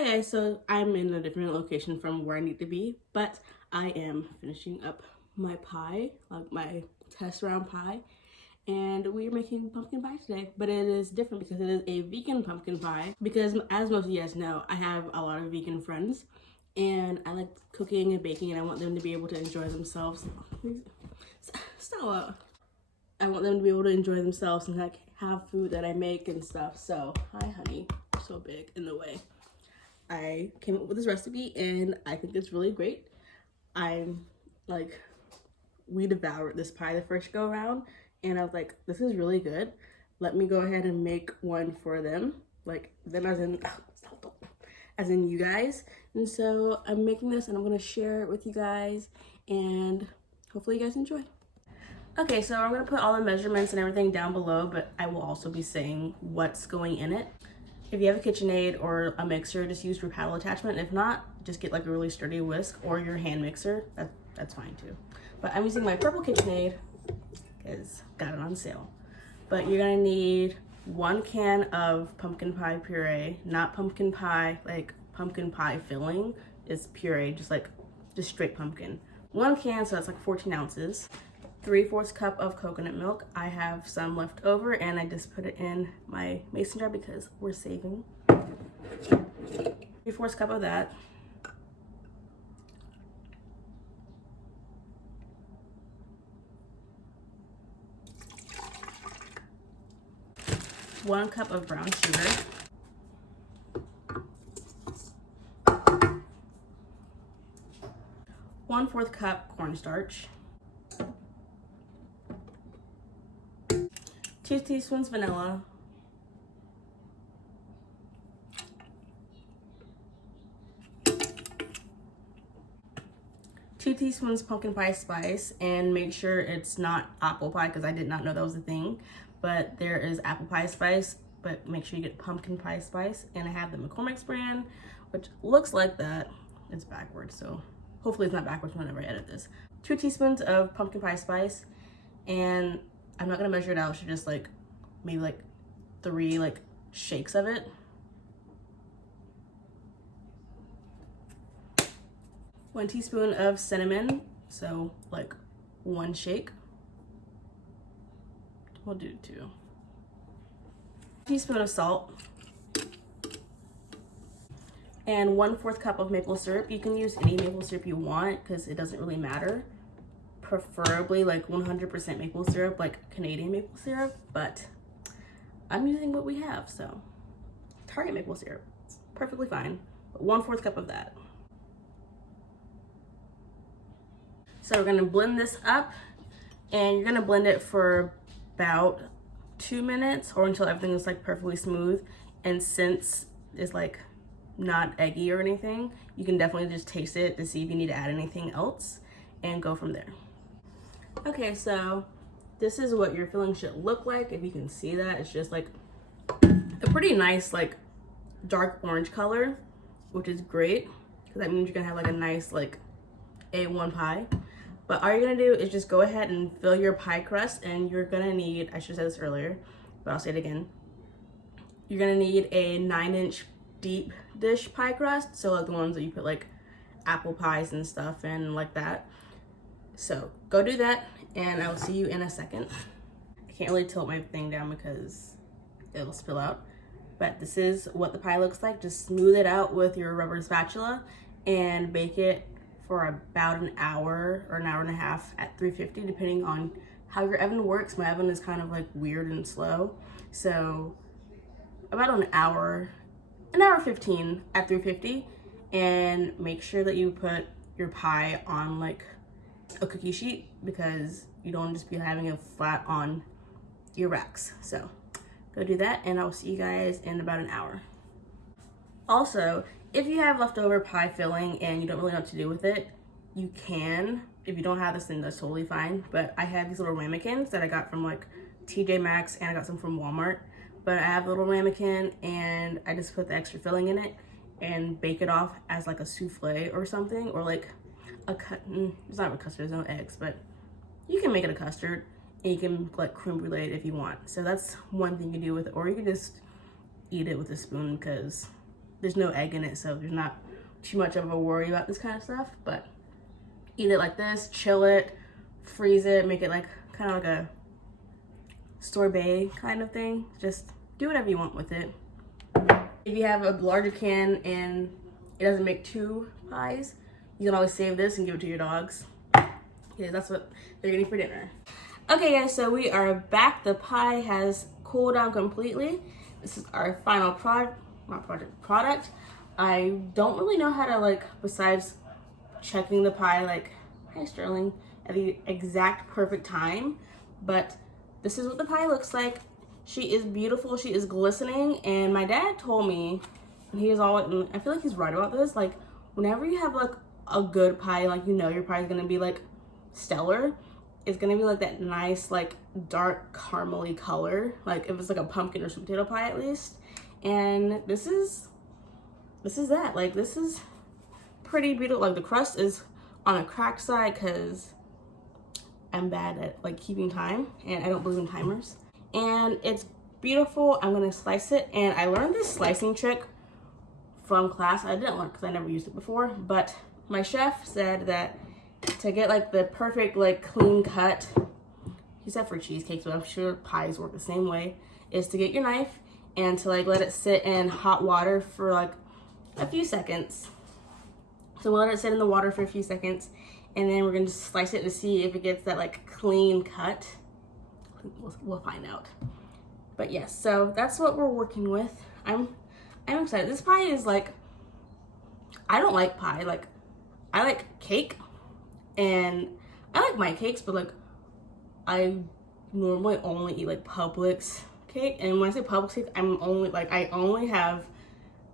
Hi guys, so I'm in a different location from where I need to be, but I am finishing up my pie, like my test round pie, and we're making pumpkin pie today, but it is different because it is a vegan pumpkin pie, because as most of you guys know, I have a lot of vegan friends, and I like cooking and baking, and I want them to be able to enjoy themselves. Stella! I want them to be able to enjoy themselves and like have food that I make and stuff, so hi honey, you're so big in the way. I came up with this recipe and I think it's really great. We devoured this pie the first go around and I was like, this is really good. Let me go ahead and make one for them. Like them as in you guys. And so I'm making this and I'm gonna share it with you guys and hopefully you guys enjoy. Okay, so I'm gonna put all the measurements and everything down below, but I will also be saying what's going in it. If you have a KitchenAid or a mixer, just use your paddle attachment. If not, just get like a really sturdy whisk or your hand mixer. That's fine too. But I'm using my purple KitchenAid because got it on sale. But you're gonna need 1 can of pumpkin pie puree, not pumpkin pie, like pumpkin pie filling. It's puree, just straight pumpkin. 1 can, so that's like 14 ounces. 3/4 cup of coconut milk. I have some left over and I just put it in my mason jar because we're saving. 3/4 cup of that. One cup of brown sugar. 1/4 cup cornstarch. 2 teaspoons vanilla, 2 teaspoons pumpkin pie spice, and make sure it's not apple pie because I did not know that was a thing, but there is apple pie spice, but make sure you get pumpkin pie spice. And I have the McCormick's brand, which looks like that. It's backwards, so hopefully it's not backwards whenever I edit this. 2 teaspoons of pumpkin pie spice, and I'm not gonna measure it out, so just like maybe like 3 like shakes of it. 1 teaspoon of cinnamon, so like 1 shake. We'll do 2. Teaspoon of salt. And 1/4 cup of maple syrup. You can use any maple syrup you want because it doesn't really matter. Preferably like 100% maple syrup, like Canadian maple syrup, but I'm using what we have, so Target maple syrup, it's perfectly fine. But 1/4 cup of that. So we're gonna blend this up, and you're gonna blend it for about 2 minutes or until everything is like perfectly smooth. And since it's like not eggy or anything, you can definitely just taste it to see if you need to add anything else and go from there. Okay, so this is what your filling should look like. If you can see that, it's just like a pretty nice like dark orange color, which is great because that means you're gonna have like a nice like A1 pie. But all you're gonna do is just go ahead and fill your pie crust, and you're gonna need, I should have said this earlier, but I'll say it again. You're gonna need a 9-inch deep dish pie crust, so like the ones that you put like apple pies and stuff in like that. So go do that, and I will see you in a second. I can't really tilt my thing down because it'll spill out, but this is what the pie looks like. Just smooth it out with your rubber spatula and bake it for about an hour or an hour and a half at 350, depending on how your oven works. My oven is kind of like weird and slow, so about an hour 15 at 350. And make sure that you put your pie on like a cookie sheet because you don't just be having it flat on your racks. So go do that, and I'll see you guys in about an hour. Also, if you have leftover pie filling and you don't really know what to do with it, you can. If you don't have this, then that's totally fine. But I have these little ramekins that I got from like TJ Maxx, and I got some from Walmart. But I have a little ramekin, and I just put the extra filling in it and bake it off as like a souffle or something, or like a it's not a custard, there's no eggs, but you can make it a custard, and you can like creme brulee it if you want. So that's one thing you can do with it, or you can just eat it with a spoon because there's no egg in it, so there's not too much of a worry about this kind of stuff. But eat it like this, chill it, freeze it, make it like kind of like a sorbet kind of thing. Just do whatever you want with it. If you have a larger can and it doesn't make 2 pies, you can always save this and give it to your dogs. Yeah, that's what they're getting for dinner. Okay guys, so we are back. The pie has cooled down completely. This is our final product. I don't really know how to, like, besides checking the pie, like, hi Sterling, at the exact perfect time, but this is what the pie looks like. She is beautiful, she is glistening, and my dad told me, and he was all, and I feel like he's right about this, like, whenever you have, like, a good pie, like, you know your pie is gonna be, like, stellar, it's gonna be, like, that nice, like, dark caramely color, like, if it's, like, a pumpkin or sweet potato pie, at least, and this is that, like, this is pretty beautiful. Like, the crust is on a cracked side because I'm bad at, like, keeping time, and I don't believe in timers. And it's beautiful. I'm gonna slice it, and I learned this slicing trick from class. I didn't learn because I never used it before, but my chef said that to get, like, the perfect, like, clean cut, he said for cheesecakes, but I'm sure pies work the same way, is to get your knife and to, like, let it sit in hot water for, like, a few seconds. So we'll let it sit in the water for a few seconds, and then we're gonna just slice it to see if it gets that, like, clean cut. We'll find out. But yes, so that's what we're working with. I'm excited. This pie is, like, I don't like pie. Like, I like cake, and I like my cakes, but, like, I normally only eat, like, Publix cake. And when I say Publix cake, I only have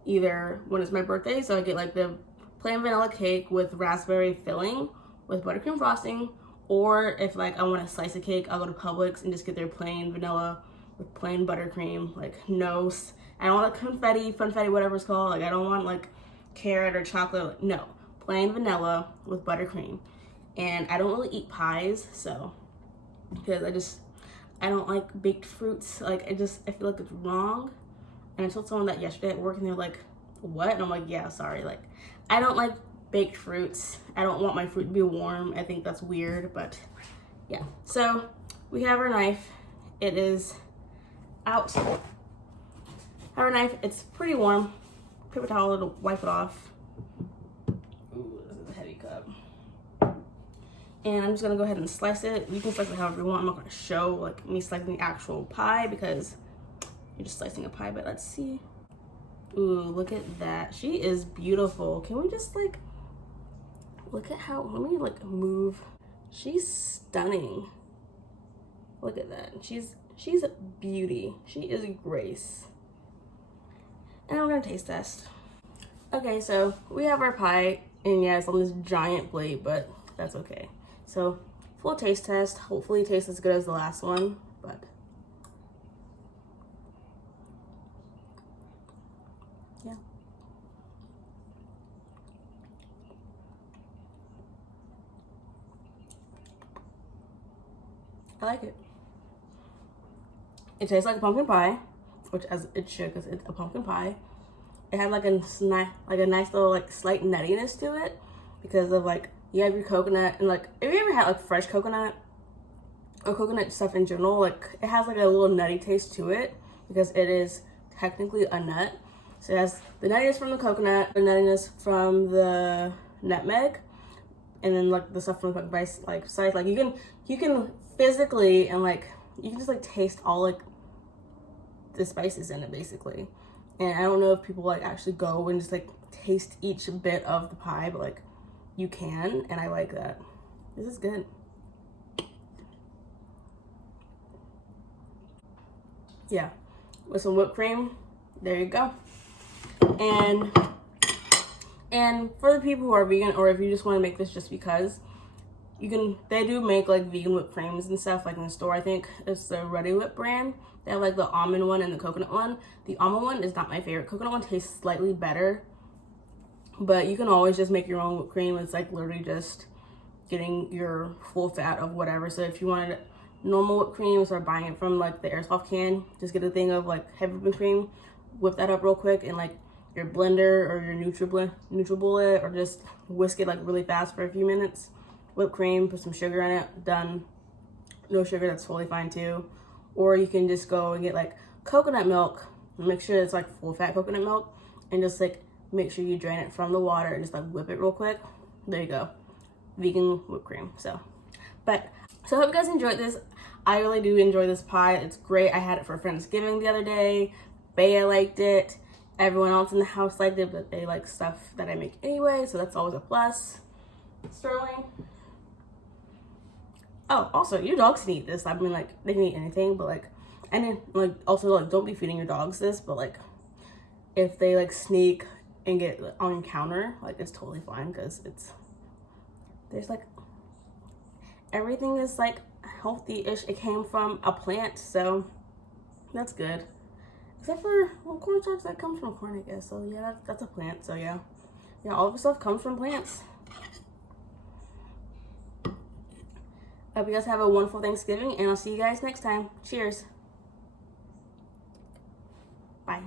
either when it's my birthday, so I get, like, the plain vanilla cake with raspberry filling with buttercream frosting, or if, like, I want to slice a cake, I'll go to Publix and just get their plain vanilla with plain buttercream, like, no, I don't want, like, funfetti, whatever it's called, like, I don't want, like, carrot or chocolate, like, no, plain vanilla with buttercream. And I don't really eat pies, so, because I don't like baked fruits, like, I feel like it's wrong. And I told someone that yesterday at work, and they're like, what? And I'm like, yeah, sorry, like, I don't like baked fruits. I don't want my fruit to be warm. I think that's weird, but yeah. So we have our knife. It is out. Have our knife. It's pretty warm. Paper towel to wipe it off. Ooh, this is a heavy cup. And I'm just gonna go ahead and slice it. You can slice it however you want. I'm not gonna show, like, me slicing the actual pie because you're just slicing a pie, but let's see. Ooh, look at that. She is beautiful. Can we just, like, look at how, let me, like, move. She's stunning. Look at that. She's a beauty. She is a grace. And I'm gonna taste test. Okay, so we have our pie, and yeah, it's on this giant plate, but that's okay. So, full taste test. Hopefully it tastes as good as the last one, but yeah. I like it. It tastes like a pumpkin pie, which as it should, because it's a pumpkin pie. It had like a nice little, like, slight nuttiness to it because of, like, you have your coconut, and, like, have you ever had, like, fresh coconut or coconut stuff in general? Like, it has, like, a little nutty taste to it because it is technically a nut. So it has the nuttiness from the coconut, the nuttiness from the nutmeg, and then, like, the stuff from the pumpkin pie, like, slice. Like, you can physically, and, like, you can just, like, taste all, like, the spices in it, basically. And I don't know if people, like, actually go and just, like, taste each bit of the pie, but, like, you can, and I like that. This is good. Yeah, with some whipped cream, there you go. And for the people who are vegan, or if you just want to make this just because, they do make, like, vegan whipped creams and stuff, like, in the store. I think it's the Ready Whip brand. They have, like, the almond one and the coconut one. The almond one is not my favorite. Coconut one tastes slightly better, but you can always just make your own whipped cream. It's, like, literally just getting your full fat of whatever. So if you wanted normal whipped cream, start buying it from, like, the airsoft can. Just get a thing of, like, heavy whipping cream, whip that up real quick, and, like, your blender or your NutriBullet, or just whisk it like really fast for a few minutes. Whipped cream, put some sugar in it, done. No sugar, that's totally fine too. Or you can just go and get like coconut milk, make sure it's like full fat coconut milk, and just like make sure you drain it from the water and just like whip it real quick. There you go, vegan whipped cream. So I hope you guys enjoyed this. I really do enjoy this pie. It's great. I had it for Friendsgiving the other day. Bea liked it. Everyone else in the house liked it, but they like stuff that I make anyway, so that's always a plus. Sterling. Oh, also, your dogs can eat this. I mean, like, they can eat anything, but like, and then like also like don't be feeding your dogs this, but like if they like sneak and get on your counter, like it's totally fine, because there's like everything is like healthy-ish. It came from a plant, so that's good. Except for, well, cornstarch, that comes from corn, I guess. So yeah, that's a plant. So yeah, all of the stuff comes from plants. I hope you guys have a wonderful Thanksgiving, and I'll see you guys next time. Cheers. Bye.